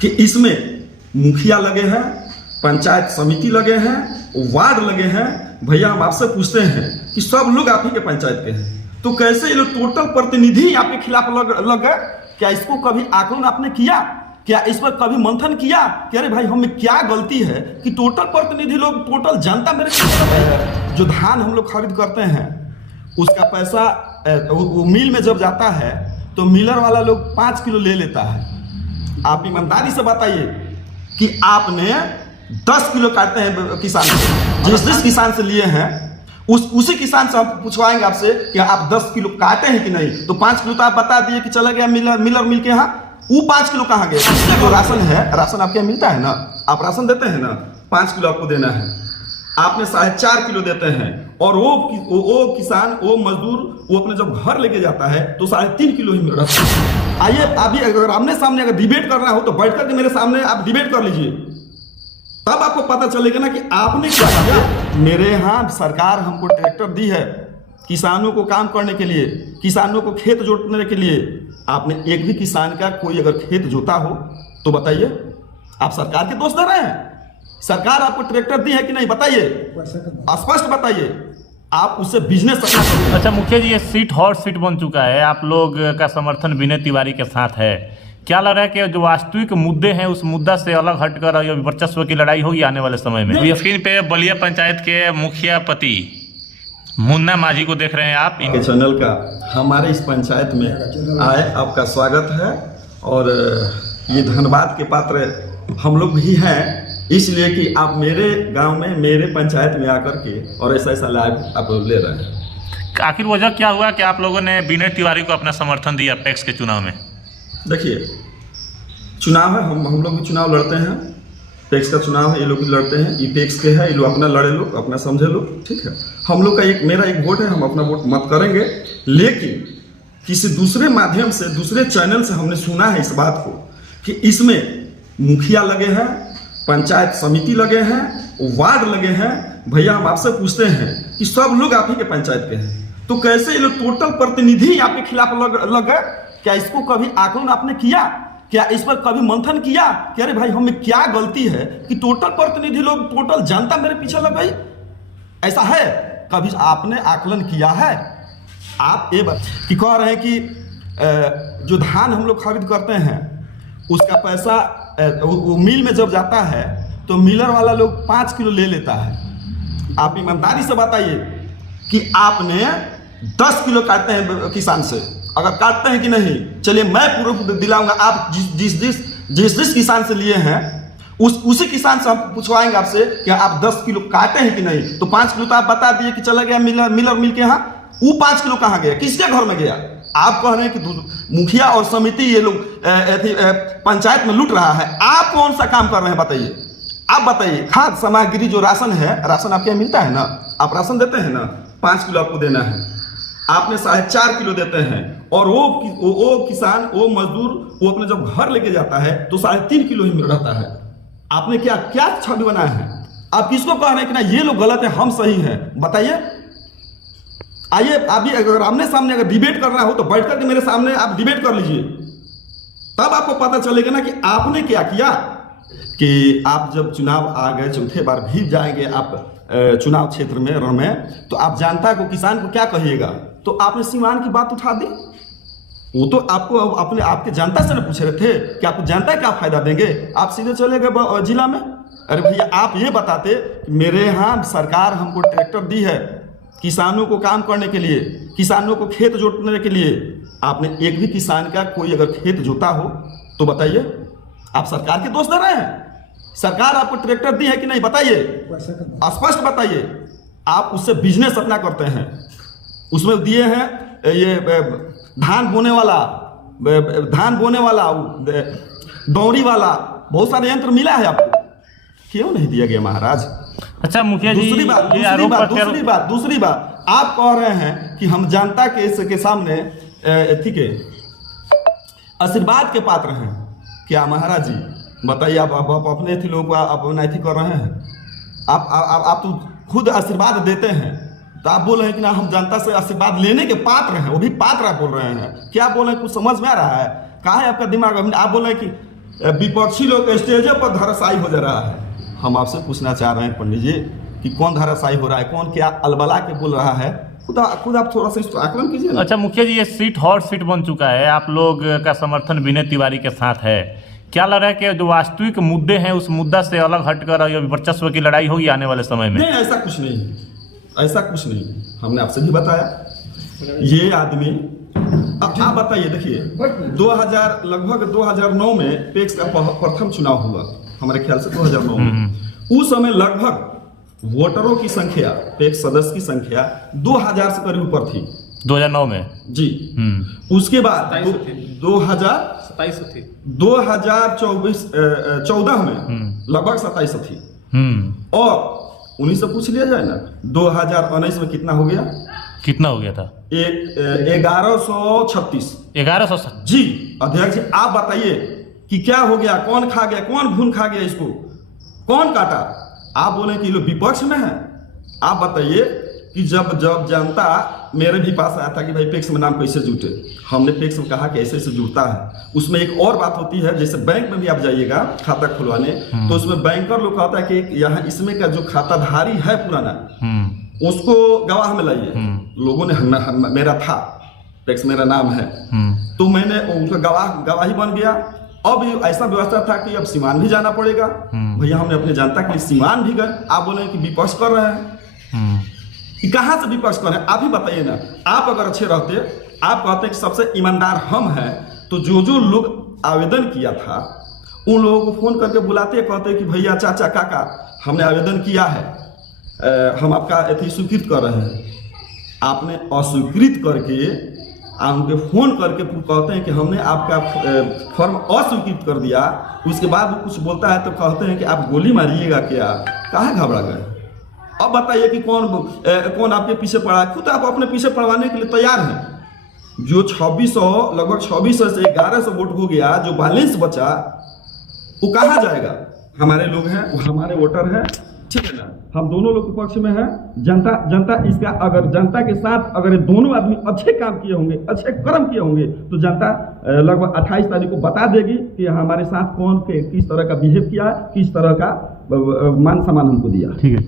कि इसमें मुखिया लगे हैं, पंचायत समिति लगे हैं, वार्ड लगे हैं। भैया हम आपसे पूछते हैं कि सब लोग आप ही के पंचायत के हैं, तो कैसे ये लोग टोटल प्रतिनिधि आपके खिलाफ लग गए? क्या इसको कभी आकलन आपने किया? क्या इस पर कभी मंथन किया कि अरे भाई हमें क्या गलती है कि टोटल प्रतिनिधि लोग, टोटल जनता मेरे जो धान हम लोग खरीद करते हैं उसका पैसा वो मिल में जब जाता है तो मिलर वाला लोग 5 किलो ले लेता है। आप ईमानदारी से बताइए कि आपने 10 किलो काटते हैं किसान से, जिस किसान से लिए हैं उसी किसान से हम पूछवाएंगे आपसे कि आप 10 किलो काटे हैं कि नहीं, तो 5 किलो तो आप बता दिए कि चला गया मिलर मिल के यहाँ, वो 5 किलो कहाँ गया? जो राशन है, राशन आपके यहाँ मिलता है ना, आप राशन देते हैं ना, 5 किलो आपको देना है, आपने 4.5 किलो देते हैं, और वो किसान, वो मजदूर, वो अपने जब घर लेके जाता है तो 3.5 किलो ही मिल रहा है। आइए अभी अगर आमने सामने अगर डिबेट करना हो तो बैठ करके मेरे सामने आप डिबेट कर लीजिए, तब आपको पता चलेगा ना कि आपने क्या किया। मेरे यहाँ सरकार हमको ट्रैक्टर दी है किसानों को काम करने के लिए, किसानों को खेत जोतने के लिए। आपने एक भी किसान का कोई अगर खेत जोता हो तो बताइए, आप सरकार के दोष दे रहे हैं? सरकार आपको ट्रैक्टर दी है कि नहीं, बताइए, स्पष्ट बताइए। आप उससे बिजनेस। अच्छा मुखिया जी, ये सीट हॉट सीट बन चुका है, आप लोग का समर्थन विनय तिवारी के साथ है, क्या लग रहा है कि जो वास्तविक मुद्दे हैं उस मुद्दा से अलग हटकर वर्चस्व की लड़ाई होगी आने वाले समय में? स्क्रीन पे बलिया पंचायत के मुखिया पति मुन्ना माझी को देख रहे हैं आप। इनके चैनल का हमारे इस पंचायत में आए आपका स्वागत है, और ये धन्यवाद के पात्र हम लोग भी हैं, इसलिए कि आप मेरे गांव में, मेरे पंचायत में आकर के और ऐसा लाइव आप ले रहे हैं। आखिर वजह क्या हुआ कि आप लोगों ने विनय तिवारी को अपना समर्थन दिया पैक्स के चुनाव में? देखिए, चुनाव है, हम लोग भी चुनाव लड़ते हैं, पैक्स का चुनाव है, ये लोग भी लड़ते हैं, ये पैक्स के है, ये लोग अपना लड़े, लोग अपना समझे लोग, ठीक है। हम लोग का मेरा एक वोट है, हम अपना वोट मत करेंगे, लेकिन किसी दूसरे माध्यम से, दूसरे चैनल से हमने सुना है इस बात को कि इसमें मुखिया लगे हैं, पंचायत समिति लगे हैं, वार्ड लगे हैं। भैया हम आपसे पूछते हैं कि सब लोग आप ही के पंचायत के हैं, तो कैसे ये लोग टोटल प्रतिनिधि आपके खिलाफ लग गए? क्या इसको कभी आकलन आपने किया? क्या इस पर कभी मंथन किया कि अरे भाई हमें क्या गलती है कि टोटल प्रतिनिधि लोग, टोटल जनता मेरे पीछे लग गई? ऐसा है? कभी आपने आकलन किया है? आप ये बात कि कह रहे हैं कि जो धान हम लोग खरीद करते हैं उसका पैसा वो मिल में जब जाता है तो मिलर वाला लोग 5 किलो ले लेता है। आप ईमानदारी से बताइए कि आपने 10 किलो काटते हैं किसान से, अगर काटते हैं कि नहीं? चलिए मैं पूरा दिलाऊंगा, आप जिस किसान से लिए हैं उसी किसान से हम पूछवाएंगे आपसे कि आप 10 किलो काटे हैं कि नहीं, तो 5 किलो तो आप बता दिए कि चला गया मिलर मिल के यहाँ, वो 5 किलो कहाँ गया, किसके घर में गया? आप कह रहे हैं कि मुखिया और समिति ये लोग पंचायत में लूट रहा है। आप कौन सा काम कर रहे हैं बताइए? आप बताइए। खाद्य सामग्री जो राशन है, राशन आपके यहाँ मिलता है ना, आप राशन देते हैं ना, 5 किलो आपको देना है, आपने 4.5 किलो देते हैं, और वो किसान, वो मजदूर, वो अपने जब घर लेके जाता है तो 3.5 किलो ही रहता है। आपने क्या छवि बनाया है? आप किसको कह रहे हैं कि ना ये लोग गलत है, हम सही हैं? बताइए। आइए अभी अगर आमने सामने अगर डिबेट करना हो तो बैठ करके मेरे सामने आप डिबेट कर लीजिए, तब आपको पता चलेगा ना कि आपने क्या किया। कि आप जब चुनाव आ गए, चौथे बार भी जाएंगे आप चुनाव क्षेत्र में रण में, तो आप जनता को, किसान को क्या कहिएगा? तो आपने सीमान की बात उठा दी, वो तो आपको अपने आपके जनता से न पूछ रहे थे कि आपको जनता क्या फायदा देंगे? आप सीधे चले गए जिला में। अरे भैया आप ये बताते कि मेरे यहाँ सरकार हमको ट्रैक्टर दी है किसानों को काम करने के लिए, किसानों को खेत जोतने के लिए। आपने एक भी किसान का कोई अगर खेत जोता हो तो बताइए, आप सरकार के दोष दे रहे हैं? सरकार आपको ट्रैक्टर दी है कि नहीं, बताइए, स्पष्ट बताइए। आप उससे बिजनेस अपना करते हैं, उसमें दिए हैं ये धान बोने वाला, दौरी वाला, बहुत सारे यंत्र मिला है आपको, क्यों नहीं दिया गया महाराज? अच्छा मुखिया जी, दूसरी बात आप कह रहे हैं कि हम जनता के सामने ठीक है आशीर्वाद के पात्र हैं। क्या महाराज जी बताइए, आप अपने लोगों को अपना कर रहे हैं? आप तो खुद आशीर्वाद देते हैं, तो आप बोल रहे हैं कि ना हम जनता से आशीर्वाद लेने के पात्र हैं, वो भी पात्र आप बोल रहे हैं। क्या बोल रहे हैं, कुछ समझ में आ रहा है? कहाँ है आपका दिमाग? आप बोल रहे हैं कि विपक्षी लोग स्टेज पर धराशायी हो जा रहा है। हम आपसे पूछना चाह रहे हैं पंडित जी कि कौन धराशायी हो रहा है, कौन क्या अलबला के बोल रहा है, खुद आप थोड़ा सा इसको आकलन कीजिए ना। अच्छा मुखिया जी, ये सीट हॉट सीट बन चुका है, आप लोग का समर्थन विनय तिवारी के साथ है। क्या लग रहा है कि जो वास्तविक मुद्दे हैं उस मुद्दा से अलग हटकर ये वर्चस्व की लड़ाई होगी आने वाले समय में? नहीं, ऐसा कुछ नहीं, ऐसा कुछ नहीं। हमने आपसे भी बताया ये आदमी। अब आप बताइए, देखिए 2000 लगभग 2009 में पेक्स का प्रथम चुनाव हुआ, हमारे ख्याल से 2009 में। उस समय लगभग वोटरों की संख्या, पेक्स सदस्य की संख्या 2000 से करीब ऊपर थी 2009 में जी। उसके बाद 2014 में लगभग 27 थी। और उन्हीं से पूछ लिया जाए ना, 2019 में कितना हो गया? कितना हो गया था? 1136। 1100 जी। अध्यक्ष जी आप बताइए कि क्या हो गया, कौन खा गया, कौन घुन खा गया, इसको कौन काटा? आप बोले कि लोग विपक्ष में है। आप बताइए कि जब जनता मेरे भी पास आया था कि भाई पेक्स में नाम कैसे जुटे, हमने पेक्स में कहा कि ऐसे ऐसे जुड़ता है। उसमें एक और बात होती है, जैसे बैंक में भी आप जाइएगा खाता खुलवाने, तो उसमें बैंकर लोग कहता है कि यहाँ इसमें का जो खाताधारी है पुराना, उसको गवाह में लाइए। लोगों ने मेरा था पेक्स, मेरा नाम है, तो मैंने उनका गवाही बन गया। अब ऐसा व्यवस्था था कि अब सीमान भी जाना पड़ेगा। भैया हमने अपने जनता के लिए सीमान भी गए। आप बोले कि विपक्ष कर रहे हैं, कहाँ से विपक्ष कर रहे हैं? आप ही बताइए ना। आप अगर अच्छे रहते, आप कहते कि सबसे ईमानदार हम हैं, तो जो लोग आवेदन किया था उन लोगों को फोन करके बुलाते, कहते कि भैया चाचा काका हमने आवेदन किया है, हम आपका अथी स्वीकृत कर रहे हैं। आपने अस्वीकृत करके उनके फोन करके कहते हैं कि हमने आपका फॉर्म अस्वीकृत कर दिया। उसके बाद कुछ बोलता है तो कहते हैं कि आप गोली मारिएगा क्या? काहे घबरा गए? अब बताइए कि कौन आपके पीछे पड़ा है? खुद आप अपने पीछे पड़वाने के लिए तैयार हैं। जो 2600 लगभग 2600 से 1100 वोट हो गया, जो बैलेंस बचा वो कहाँ जाएगा? हमारे लोग हैं, वो हमारे वोटर हैं, ठीक है ना। हम दोनों लोग पक्ष में हैं। जनता इसका अगर जनता के साथ अगर दोनों आदमी अच्छे काम किए होंगे, अच्छे कर्म किए होंगे, तो जनता लगभग 28 तारीख को बता देगी कि हमारे साथ कौन किस तरह का बिहेव किया, किस तरह का मान सम्मान हमको दिया। ठीक है।